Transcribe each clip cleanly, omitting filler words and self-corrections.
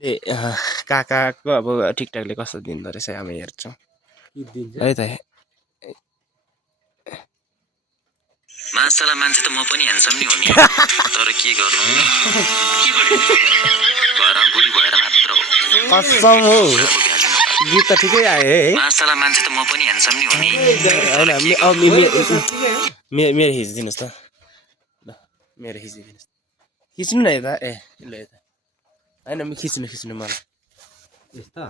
ए काकाको अब ठिकठाकले कस्तो दिँदो रहेछ हामी हेर्छौँ है त। मासला मान्छे त म पनि ह्यान्डसम नि हो नि तर के गर्नु घरमा बुढी भएर मात्र हो। कसम हो गीत त ठिकै आयो है। मासला मान्छे त म पनि ह्यान्डसम नि हो नि होइन मेरो खिचिदिनुहोस् त ल मेरो खिचिदिनुहोस् खिच्नु न यता ए ल यता होइन खिच्नु मलाई यस्ता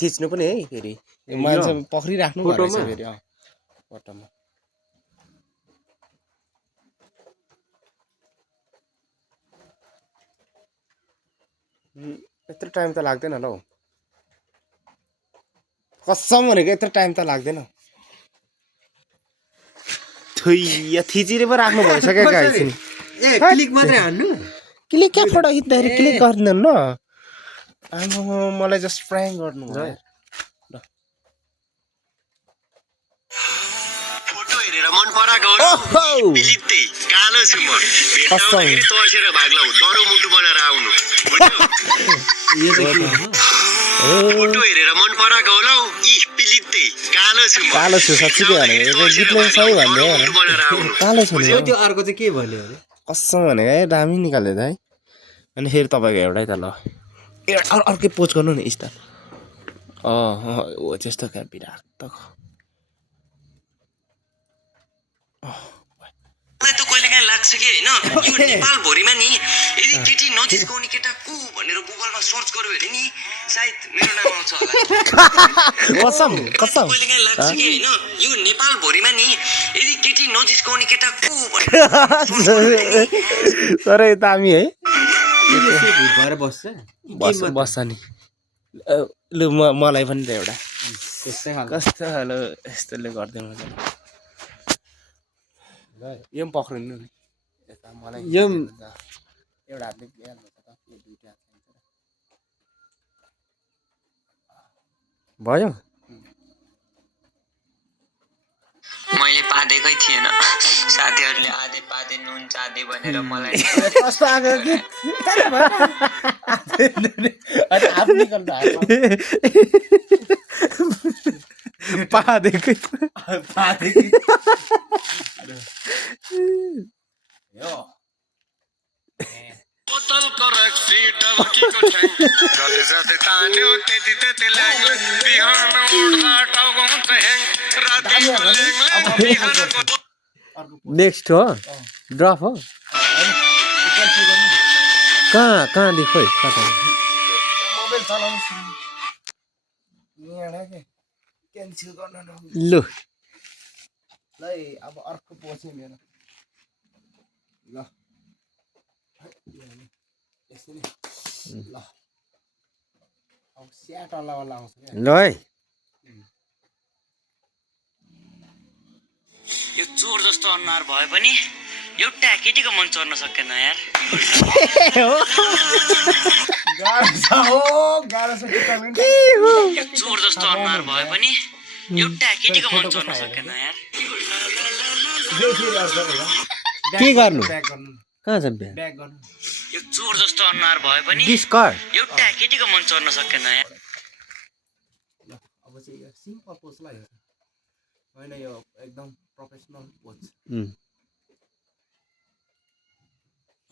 थिच्नु पनि है फेरि मान्छे पक्रिराख्नु पर्छ फेरि फोटोमा यत्रो टाइम त लाग्दैन ल हौ कसम भनेको यत्रो टाइम त लाग्दैन। थुइया थिचिरे पो राख्नु भइसक्यो गाइस नि ए क्लिक मात्रै हान्नु क्लिक क्या फोटो खिच्दाखेरि क्लिक गर्दैन न आमा मलाई जस्ट प्राङ्क गर्नु भयो फोटो हेरेर मन पराको हो बिलित्ते कालो छु म भेट्टाउँदाखेरि तर्सेर भाग्लाउ दरो मुटु बनाएर आउनु फोटो हेरेर मन पराको होला इ बिलित्ते कालो छु साँच्चै भनेको गीतले सही भन्यो कालो छु त्यो अर्को चाहिँ के भन्यो अरे कसम भनेको है दामी निकाल्यो त है। अनि फेरि तपाईँको एउटै त ल अर्कै पोज गर्नु नि स्टार हो त्यस्तो क्या बिराट त मलाई त कहिलेकाहीँ लाग्छ कि होइन यो नेपाल भरिमा नि यदि केटी नजिस्काउने केटा को भनेर गुगलमा सर्च गर्यो भने नि सायद मेरो नाम आउँछ होला। कसम कहिलेकाहीँ लाग्छ कि होइन यो नेपाल भरिमा नि यदि केटी नजिस्काउने केटा को भनेर सरै दामी है भएर बस्छ नि लु मलाई पनि त एउटा कस्तो खालो यस्तोले गरिदिनु यो पनि पक्रिनु नि यता मलाई एउटा हातले दुईटा भयो मैले पादेकै थिएन साथीहरूले आधे पादे नुन चाँदे भनेर मलाई कस्तो आएको कि हात निकाल्नु पादेकै बोतल करक्सी डल्कीको ठ्याङ जति जति तान्यो त्यति त्यति ल्याङ बिहान उड्दा टाउको हुन्छ ह्याङ रातिको ल्याङले बिहानको नेक्स्ट हो ड्रप हो कहाँ देखो मोबाइल चलाउनु क्यान्सल गर्न लु ल अब अर्को पछि मेरो ल यसरी ल अब स्याट वाला आउँछ क्या ल है यो चोर जस्तो अनुहार भए पनि एउटा केटीको मन चोर्न सकेन यार। चोर जस्तो अनुहार भए पनि एउटा केटीको मन चोर्न सकेन यार। के गर्नु कहाँ छ ब्याक गर्नु यो चोर जस्तो अनुहार भए पनि डिस्कार्ड एउटा केटीको मन चोर्न सकेन यार। अब चाहिँ यो सिम्पल पोजलाई हेर होइन यो एकदम प्रोफेसनल पोज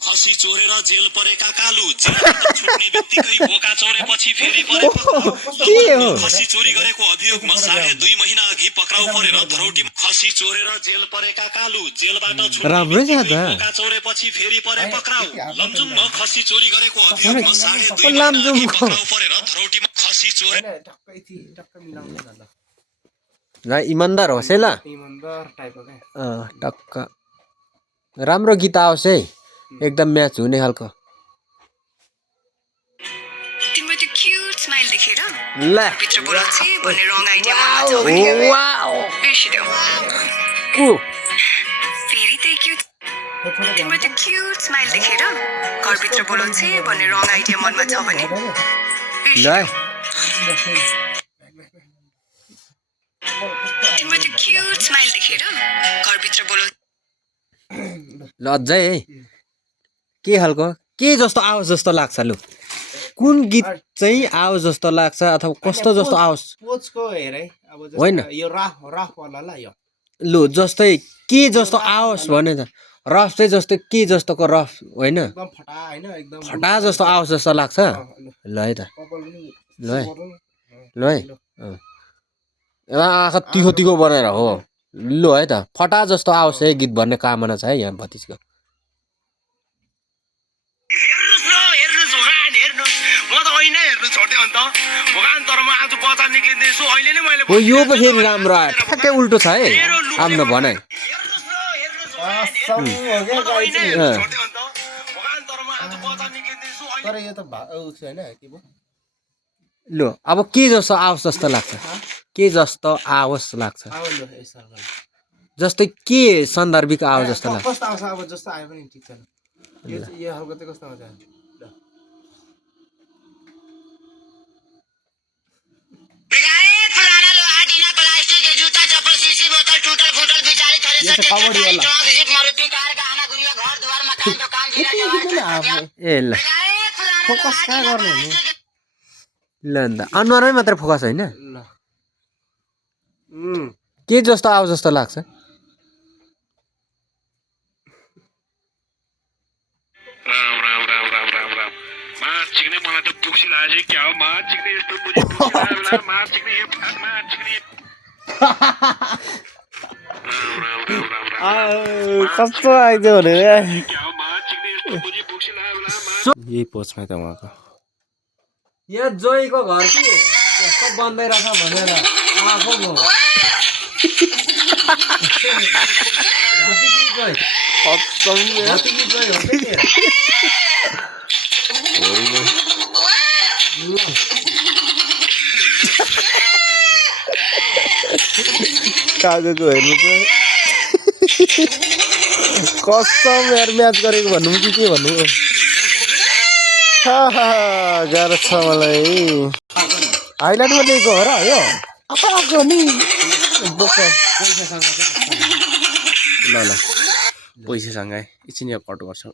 खसी चोरेर जेल परेका कालु छुट्ने बित्तिकै बोका चोरेपछि फेरि परेको खसी चोरी गरेको अभियोगमा 2.5 महिना अघि पक्राउ परेर धरौटीमा खसी चोरेर जेल परेका कालु जेलबाट राम्रै छ त बोका चोरेपछि फेरि परे पक्राउ लमजुङमा खसी चोरी गरेको अभियोगमा 2.5 महिना अघि पक्राउ परेर धरौटीमा खसी चोरे टक्क मिलाउनु न ल ल इमानदार होस् है ल इमानदार टाइपको क्या टक्क राम्रो गीत आओस् है एकदम म्याच हुने खालको तिम्रो त्यो क्यूट स्माइल देखेर ल भित्र बोलाउँछु भन्ने रङ आइडिया मनमा छ भने बिर्सिदेऊ फेरि त्यही क्यूट तिम्रो त्यो क्यूट स्माइल देखेर घरभित्र बोलाउँछु भन्ने रङ आइडिया मनमा छ भने ल तिम्रो त्यो क्यूट स्माइल देखेर घरभित्र बोलाउँछु ल अझै है के खालको के जस्तो आवाज जस्तो लाग्छ लु कुन गीत चाहिँ आवाज जस्तो लाग्छ अथवा कस्तो जस्तो आवाज पोचको हेर है अब जस्तो होइन। यो रफ वाला ल यो लु जस्तै के जस्तो आवाज भने त रफ चाहिँ जस्तै के जस्तोको रफ होइन एकदम फटा होइन एकदम फटा जस्तो आवाज जस्तो लाग्छ ल है त कपाल पनि ल है ल है आँखा तिखो तिखो बनाएर हो लु है त फटा जस्तो आओस् है गीत भन्ने कामना छ है यहाँ भतिजको हेर्नुस् न हेर्नुस् भगवान हेर्नुस् म त होइन हेर्नु छोड्दै अन्त भगवान तर म आज बजार निक्लिँदैछु अहिले नै मैले ओ यो पो फेरि राम्रो आयो ठ्याक्कै उल्टो छ है आफ्नो भनाइ हेर्नुस् न हेर्नुस् असम हो क्या गाई चाहिँ। छोड्दै अन्त भगवान तर म आज बजार निक्लिँदैछु तर यो त छैन के भयो लु अब के जस्तो आओस् जस्तो लाग्छ के जस्तो आओस् लाग्छ अब लु यसो गर्नु। जस्तै के सन्दर्भिक आओस् जस्तो लाग्छ कस्तो आउँछ अब जस्तो आयो पनि ठिक छैन यो खालको चाहिँ कस्तो आउँछ ल बेगाए पुराना लोहा टीना प्लास्टिक के जूता चप्पल शीशी बोतल टूटल फूटल बिचारी थ्रेसर ये तो कबड्डी वाला। ट्रक जीप मारुति कार गहना गुड़िया घर द्वार मकान दुकान हीरा जवाहर ए ल बेगाए पुराना फोकस कहाँ गर्ने हो ल अन्त अनुहारमै मात्र फोकस होइन ल के जस्तो आओस् जस्तो लाग्छ राम राम राम राम राम राम मार चिक्ने मलाई त पुक्सी लाग्यो क्या हो मार चिक्ने यस्तो बुझी पुक्सी लाग्यो मार चिक्ने यो फाट मार चिक्ने राम राम राम राम राम कस्तो आइदियो भने क्या हो मार चिक्ने यस्तो बुझी पुक्सी लाग्यो मार यही पोचमा त उहाँको यहाँ जोईको घर कि कस्तो बन्दै रहेछ भनेर आएको म कागजको हेर्नु चाहिँ कसम यार म्याच गरेको भन्नु कि के भन्नु गाह्रो छ मलाई हाइलाइटमा दिएको हो र यो नि ल ल पैसासँग एकछिन यो कट गर्छौँ